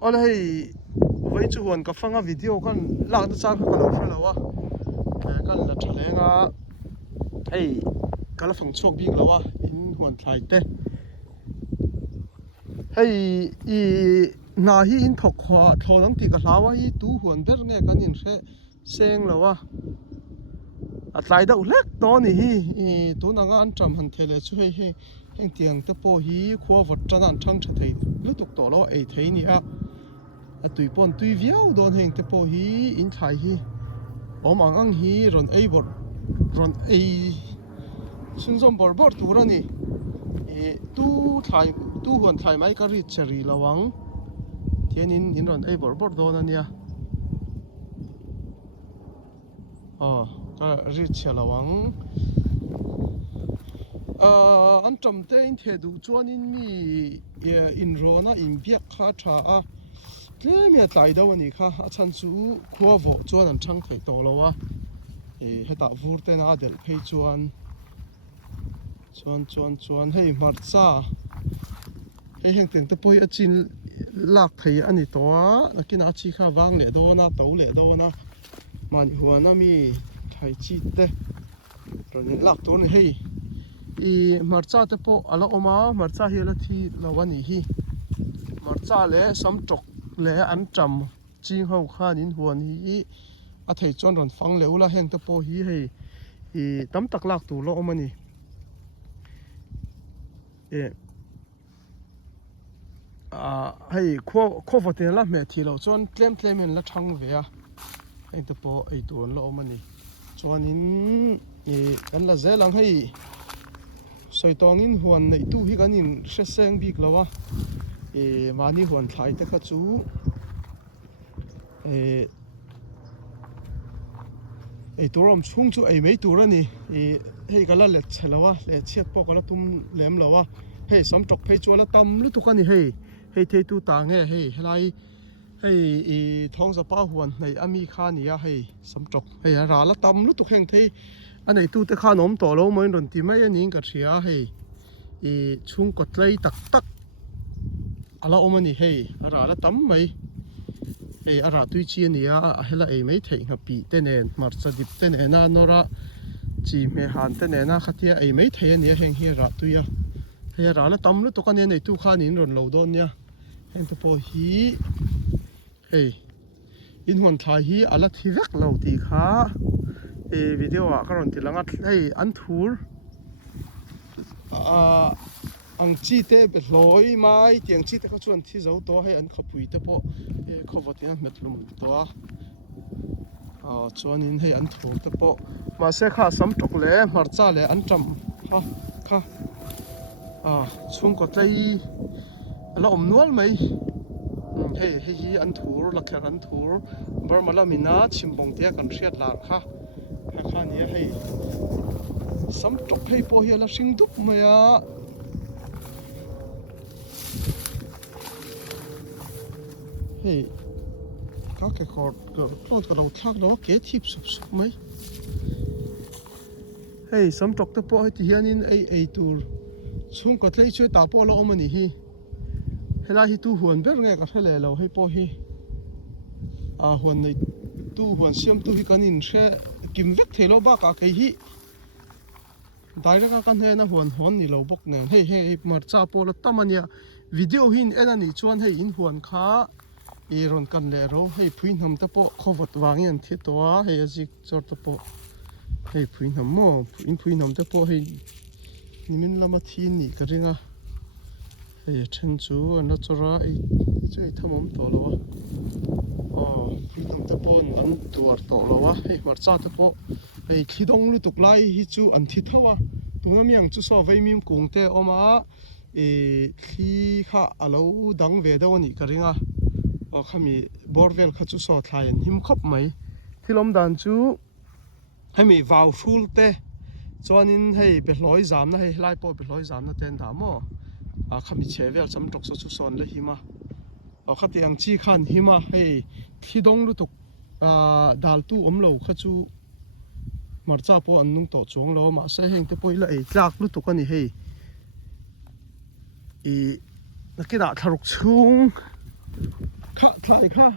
ở đây với chú huấn cái phăng video con lạc nó sang cái lâu phải lâu à con là trở lên à hey cái là phăng chuột bị lâu à in huấn thay thế hey na hi in thọc hoa thầu năng thì cái lâu à hi tu huấn biết nghe cái nhìn sẽ xem lâu à tại đâu lek to nè hi tu năng ăn trầm hẳn thế là chú hay hay tiếng tập po hi khoa vật chân ăn trăng trở thấy lúc tục tổ lo ấy thấy nè tùy pon tùy viau don heng te po hi in thai hi om ang hi ron ei bor ron ei sun zom bor bor turani tu thai tu hon thai mai ka ri chari lawang thianin in ron ei bor bor don ania ka ri chalawang an tram te in the du chuan in mi in rona in biak kha tha a tle mi tlai do ani kha a chan chu khuwa vo chuan an thang thei to lowa heta vur te na del phei chuan hei marcha hei heng teng te poi a chin lak thei ani to a nakina chi kha wang le do na to le do na man huana mi thai chi te ron lak to ni hei marcha te po ala oma marcha hi la thi lawani hi marcha le sam tok le an tram ching ho khan in huan hi a thei chon ron phang leula heng te po hi hei tam tak lak tu lo omani hei kho vote la me thi lo chon tlem en la thang ve a heng te po ei ton lo omani chuan in kan la zelang hei soitong in huan nei tu hi kan in hreseng bik lawa mani huan thlai te kha chu ei turam chung chu ei mei tur ani hei kala let chelawa le chiat po kala tum lem lawa hei sam tok phei chu la tam lu tu kani hei thei tu ta nge hei helai hei thong za pa huan nei ami kha ni a hei sam tok hei ra la tam lu tu kheng thei anei tu te kha nom to lo moi ron ti mai ani ka thria hei chung ko tlei tak ala omani hei ara la tam mai hei ara tui chi ani a hela ei mai thei ngapi te nen marcha dip te nen na nora chi me han te nen na khatia ei mai thei ani heng hi ra tuia hei ara la tam lu to kan nei tu kha nin ron lo don nia heng te po hi hei in hon thai hi ala thi vek lo ti kha video a karon tilanga hei an thur ang chi te be hloi mai tiang chi te ka chuan thi zo to hei an khapui te po khovatina metlum to chuan in hei an thur te po ma se kha sam tok le marcha le an tam kha chung ko tlei ala om nual mai hei hi an thur la kher an thur bar malamina chimbong te kan hriat lar kha nia hei sam tok hei po hi la hring dup mai a hei ka ke khor klot ka lo thak lo ke thip sup mai hei sam tok te po hi ti hianin ei tur chung ka tlei chui ta po lo omani hi hela hi tu huan ber nge ka phele lo hei po hi huan nei tu huan siam tu hi kanin hre kim vek thelo ba ka ke hi daira kan he na hon ni lo bok nen hei marcha po la tamania video hin enani chuan hei in huan kha ron kan le ro hei phuin ham ta po khowat wangi an thi to a hei ajik chor ta po hei phuin ham mo phuin ham ta po hei nimin lama thi ni ka ringa hei chen chu an la chora chu thamom to lo a phuin ham ta po an tuar to lo a hei marcha ta po hei thidong lu tuk lai hi chu an thi thawa tuna miang chu so vai mim kung te oma thi kha alo dang ve do ni ka ringa khami borvel kha chu so thlai an him khop mai thilom dan chu hemi vào phul te chuanin hei be hloi zam na hei lai po be hloi zam na ten da mo khami chevel cham tok so chu son le hima khati ang chi khan hima hei thidong lu tuk dal tu om lo kha chu marcha po an nung to chuang lo ma se heng te poila ei tlak lu tuk ani hei nakina tharuk chung khá thay khá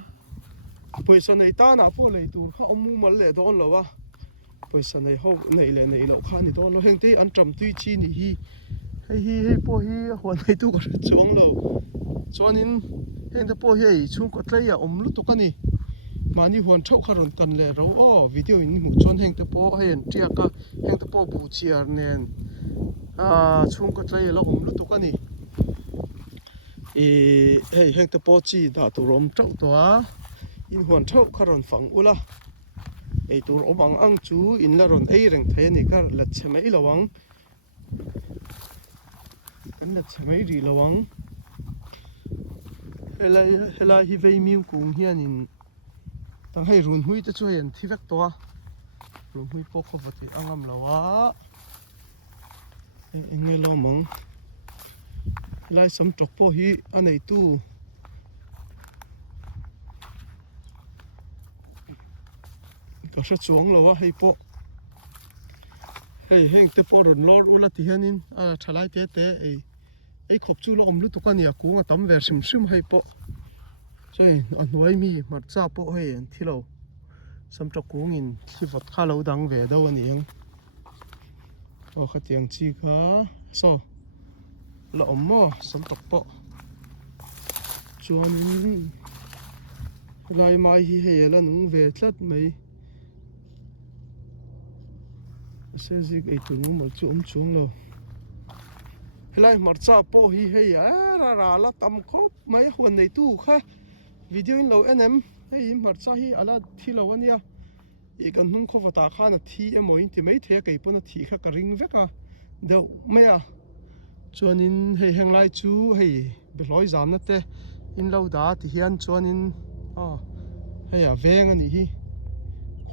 pойसा này ta nào po lấy tur khá mu mal le don lo wa pойसा này hậu này le này lo khá ni don lo heng te an tram tui chi ni hi hei po hi huan nei tu ka chuang lo chuanin heng te po hi chung ko tlai a om lu to ka ni mani huan thau kha ron kan le ro o video in mu chuan heng te po hei an tia ka heng te po bu chiar nen chung ko tlai lo om lu to ka ni hei heng te po chi da tu rom trau to a in huan thau kha ron phang ula ei tur om ang chu in la ron ei reng the ni ka la chemei lawang kan la chemei ri lawang helai hi vei miu kung hian in tang hei run hui te chu hian thi vek to a run hui po kho vati angam lawa in nge lo mong lai sam tok po hi anei tu có sẽ xuống rồi hay po hay heng te po rồi lor ula ti hanin thalai te ei khop chu lo om lu to ka nia ku nga tam ver sim sim hay po chai an noi mi mar cha po hay an thilo sam tok kung in thi vot kha lo dang ve do ani ang o kha tiang chi kha so lo om mo sam tok po chuan in lai mai hi he la nung ve tlat mai sẽ dịch ấy tụi nó mà chuông lo, lại mặt cha po hi hay ra là tầm khóc mấy hôm này tu kha video in lâu anh em hay mặt cha hi ala thi lâu anh ya, ý cần nung khóc ta kha na thi em mỗi thì mấy thế cái bọn nó thi kha cái ring vét đâu mấy cho nên hay hàng lại chú hay bị lỗi giảm nát thế in lâu đã thì hiện cho nên hay ven anh hi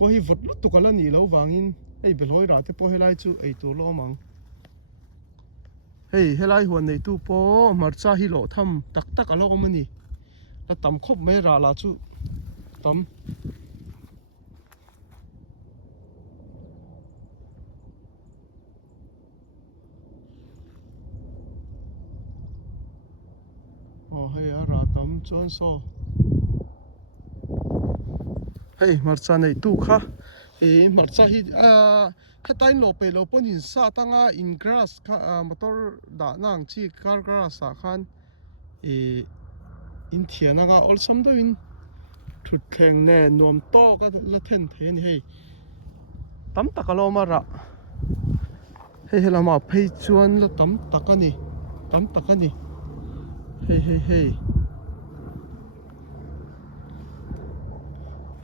có hi vật lút tụ cái là nhiều lâu vàng in ei beloi ra te po helai chu ei to lo mang hei helai huan nei tu po marcha hi lo tham tak tak alo mani la tam khop mai ra la chu tam hei ra tam chon so hei marcha nei tu kha marcha hi hetain lo pe lo pon in sa tanga in grass kha motor da nang chi car grass a khan in thiana nga ol sam do in thu thleng ne nom to ka la then the ni hei tam takalo mara hei helama phei chuan la tam takani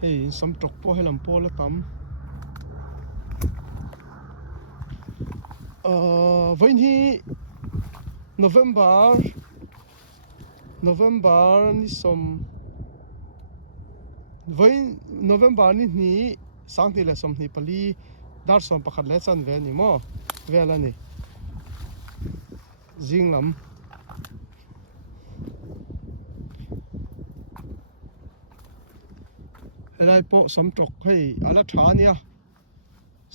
hei sam tok po helam po la tam vain hi November ni som vain November ni sang ti le som ni pali dar som pakhat le chan ve ni mo vela ni jinglam helai po sam tok hei ala tha nia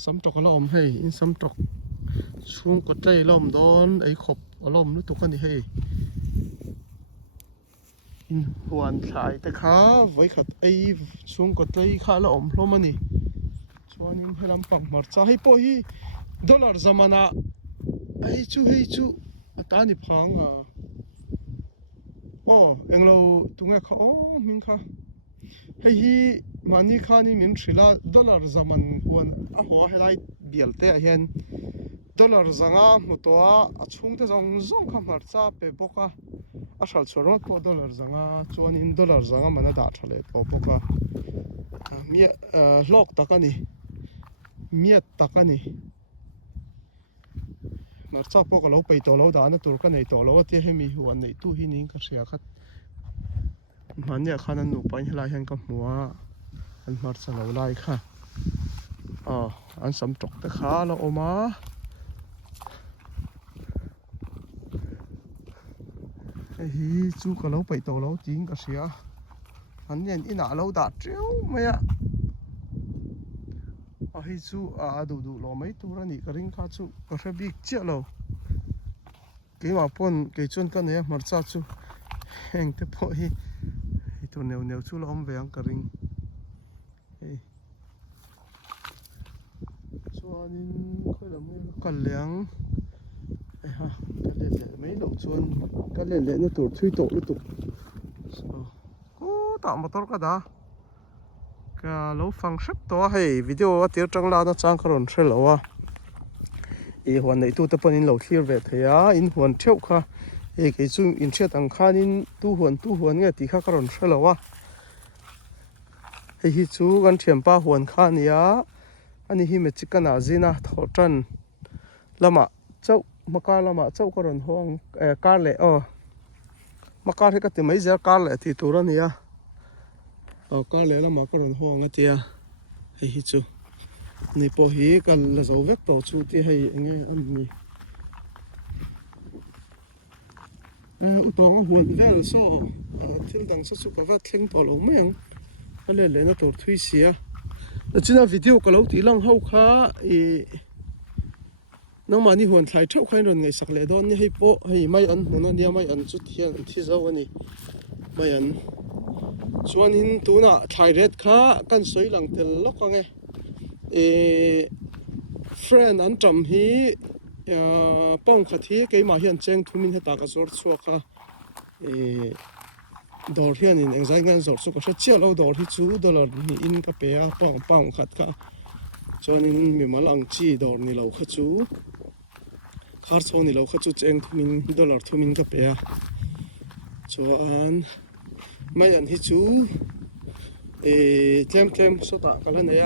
sam tok ala om hei in sam tok chung ko tlai lom don ei khop alom lu to kan ni hei in huan thlai te kha voi khat ei chung ko tlai kha la om hlom ani chuan in helam pang mar cha hei po hi dollar zamana hei chu atani phang englo tunga kha min kha hei hi mani kha ni min thrila dollar zaman huan a ho helai bial te a hian dollar zanga mutoa a chung te zong kha mar cha pe boka a sal chorot po dollar zanga chuan in dollar zanga mana da thale po boka mi lok takani miat takani mar cha po ka lo pe to lo da na tur ka nei to lo te hemi huan nei tu hi ning ka ria khat mania khana nu pain helai han ka hmuwa an mar cha lo lai kha an sam tok te kha lo oma hi chu ka lo pai to lo ting ka sia an nen ina lo da treu maya hi chu du lo mai tu ra ni ka ring kha chu ka hre bik che lo ke ma pon ke chon ka ne mar cha chu heng te po hi ตัวเหนียวชูล้อมแหวงกระริงชวนค่อยละมือกันเลี้ยงฮะกันเล่นไม่หลงชวนกันเล่นเนี่ยตัวช่วยโตลูกตุกโอ้ตามมาตัวก็ได้ก็เราฟังชับตัวให้วิดีโอว่าเดี๋ยวจังลานะจังกระโดดเชื่อแล้วว่าอีหัวในตู้ตะปนินเหล่าที่เวทยาอินหัวเที่ยวค่ะไอ้จุ่มอินเชียตังขานินตู้หัวเนี่ยตีข้ากระโดดเชื่อแล้วว่าไอ้ฮิจูกันเทียมป้าหัวขานี่อันนี้ฮิเมจิกันอาจีนะทอจันละมาเจ้ามากาละมาเจ้ากระโดดห้องการเล่มากาที่ก็ติไม่เจอการเล่ที่ตัวนี้การเล่ละมากระโดดห้องอ่ะที่ไอ้ฮิจูนี่พอฮีกันละจะเวกต่อชุดที่ให้เงี้ยอันนี้อุตองหุ่นเวลโซ่ที่ดังสุดๆก็ว่าทิ้งต่อลงไม่ยังก็เลยนะตัวทวิเสียแล้วจีน่าวิดีโอก็เราตีลังเข้าค้าน้องมานี่หุ่นถ่ายเท่าใครโดนไงสักเล่ดอนนี่ให้โปให้ไม่อันนั่นเนี่ยไม่อันจุดเทียนที่เจ้าวันนี้ไม่อันส่วนหินตัวน่ะถ่ายเร็ดค้ากันสวยหลังเตลล็อกไงfriend อันจำฮีป้องขัดที่เกี่ยมาเห็นเจงทุ่มินให้ตากระสอบชัวค่ะดอลเฮียนเองใจงานสอบสุขชัดเจียวเราดอลที่จูดอลลาร์นี่อินกับเปียป้องขัดค่ะจนนี้มีมาลังจีดอลนี่เราขัดจูคาร์ทนี่เราขัดจูเจงทุ่มินดอลลาร์ทุ่มินกับเปียจวนไม่อันที่จูเต็มสุดท้ายกันแล้วเนี่ย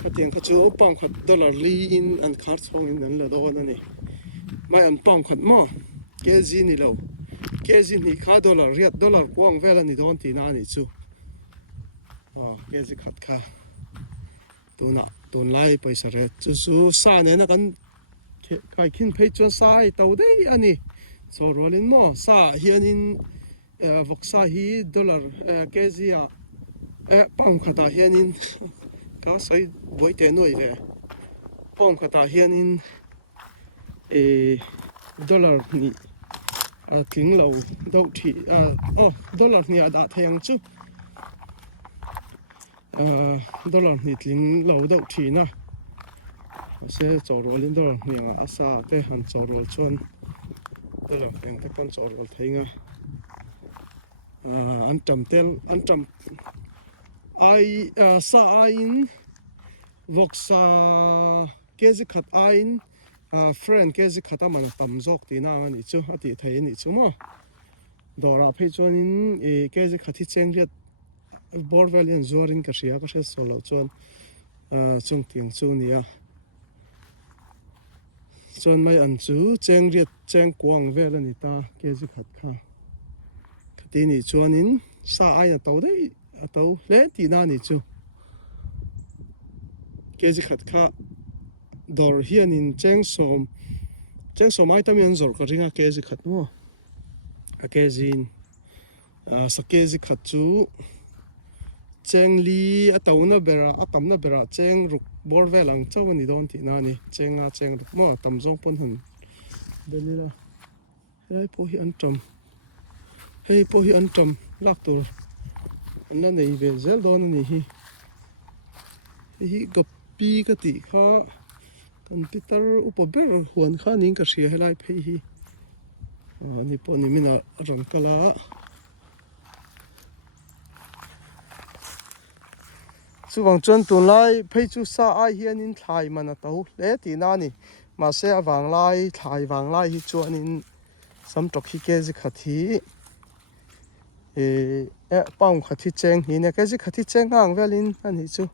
ขัดยังขัดจูป้องขัดดอลลาร์ลีอินอันคาร์ทอินนั่นแหละดอลนั่นนี่ไม่อันป้องขัดมั่วเกจินี่เราเกจินี่ค่าดอลลาร์เรียดดอลลาร์กว้างเวลานี่โดนตีน่านี่จูเกจิขัดค่าตัวไล่ไปสระจูซาเนี่ยนะกันใครขึ้นเพจจนซาไอตัวได้อันนี้สอรลินมั่วซาเฮียนินวกซาฮีดอลลาร์เกจิป้องขัดเฮียนินก็ใส่ไว้เต็มหน่อยเลยป้องขัดเฮียนินดอลลาร์นี่ถึงเราดอกที่ดอลลาร์นี่อาจจะยังจูดอลลาร์นี่ถึงเราดอกที่นะเสียจอรลินดอลลาร์นี่อาซาเตหันจอรลชนดอลลาร์ยังตะกันจอรลทิ้งอันจำเตลอันจำซาอินวกซาเกจิขัดอินfriend เกจิขัดมันตั้มจอกตีน่ามันนี่จูอดีตไทยนี่จูมั้งดอราเพจวนนี้เกจิขัดที่เจงเรียดบอร์เวลินจวรินกษยาก็เช่นโซลจวนจงเตียงจูนี่จวนไม่อันจูเจงเรียดเจงกวางเวลนี่ตาเกจิขัดค่ะขัดที่นี่จวนนี้ซาไอ้ตัวได้ตัวเล่ตีน่านี่จูเกจิขัดค่ะดอร์เฮียนินเจงสมไอตามีอันจอร์ก็ริงเกจิขัดมั้งเกจินสักเกจิขัดจูเจงลีตัวน่ะเบระตั้มน่ะเบระเจงรุกบอลเวลังเจ้าวันนี้โดนที่นั่นนี่เจงรุกมั้งตั้มจงปนหันเดี๋ยวนี้ละเฮ้ยพอฮีอันจำลักตัวอันนั้นในเวเซลโดนนี่ฮีกับปีกติข้ากันพิตร์อุปเบอร์หัวข้านิ่งก็เสียให้ไล่ไปฮีนี่พอนี่มินารังกะลาสุวรรณจันทร์ตัวไล่ไปจูซาไอเฮียนินถ่ายมันตัวเละตีน่านี่มาเสียวางไล่ถ่ายวางไล่ที่จวนนินสำจอกที่เกจิขัดที่ป้องขัดที่เจงนี่เนี่ยเกจิขัดที่เจงห่างเวลินอันนี้จู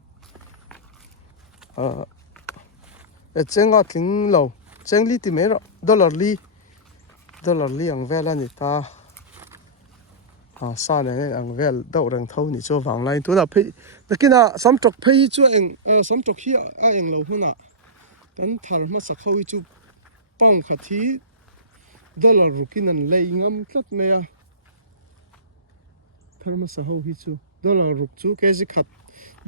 เจงถึงเราเจงลีติเมรดอลลาร์ลีอังเวลนี่ตาซาเนี่ยอังเวลดาวรังเท่านี่ชัวฝังไลน์ตัวน่ะพี่ตะกี้น่ะสำจอกพี่ชัวเองสำจอกที่เองเราหุ่นน่ะกันทาร์มาสักเขาวิจูป้องขัดที่ดอลลาร์รุกินันเลยงามตัดเมียทาร์มาสักเขาวิจูดอลลาร์รุกจูเกจิขัด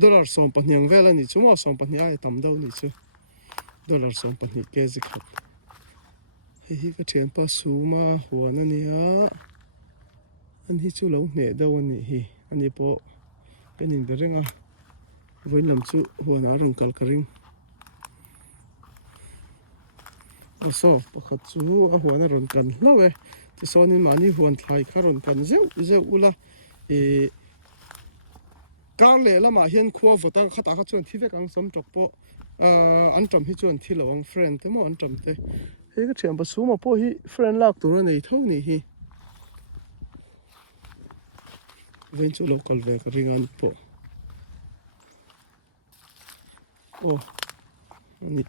ดอลลาร์สองพันยังเวลนี่ชัวสองพันยังไอ้ตั้มดาวนี่ชัวดอลลาร์สองพันนี่เกจิขัดเฮ้ยก็เทียนป้าสูมาหัวนั่นเนี่ย anh hi chu lo nè đâu anh hi anh hi po cái nhìn về rừng à với làm chu huan ở rừng cal caring ở so pakhat chu a huan a ron kan hlawe ti sawn in mani huan thlai kha ron kan zeu zeu ula e kar le lama hian khuwa vota khata kha chuan thi vek ang som tok po an tam hi chuan thi lo ang friend te mo an tam te he ka thiam pa su ma po hi friend lak tur nei tho ni hi ven chu local ve ka ringan po oh ani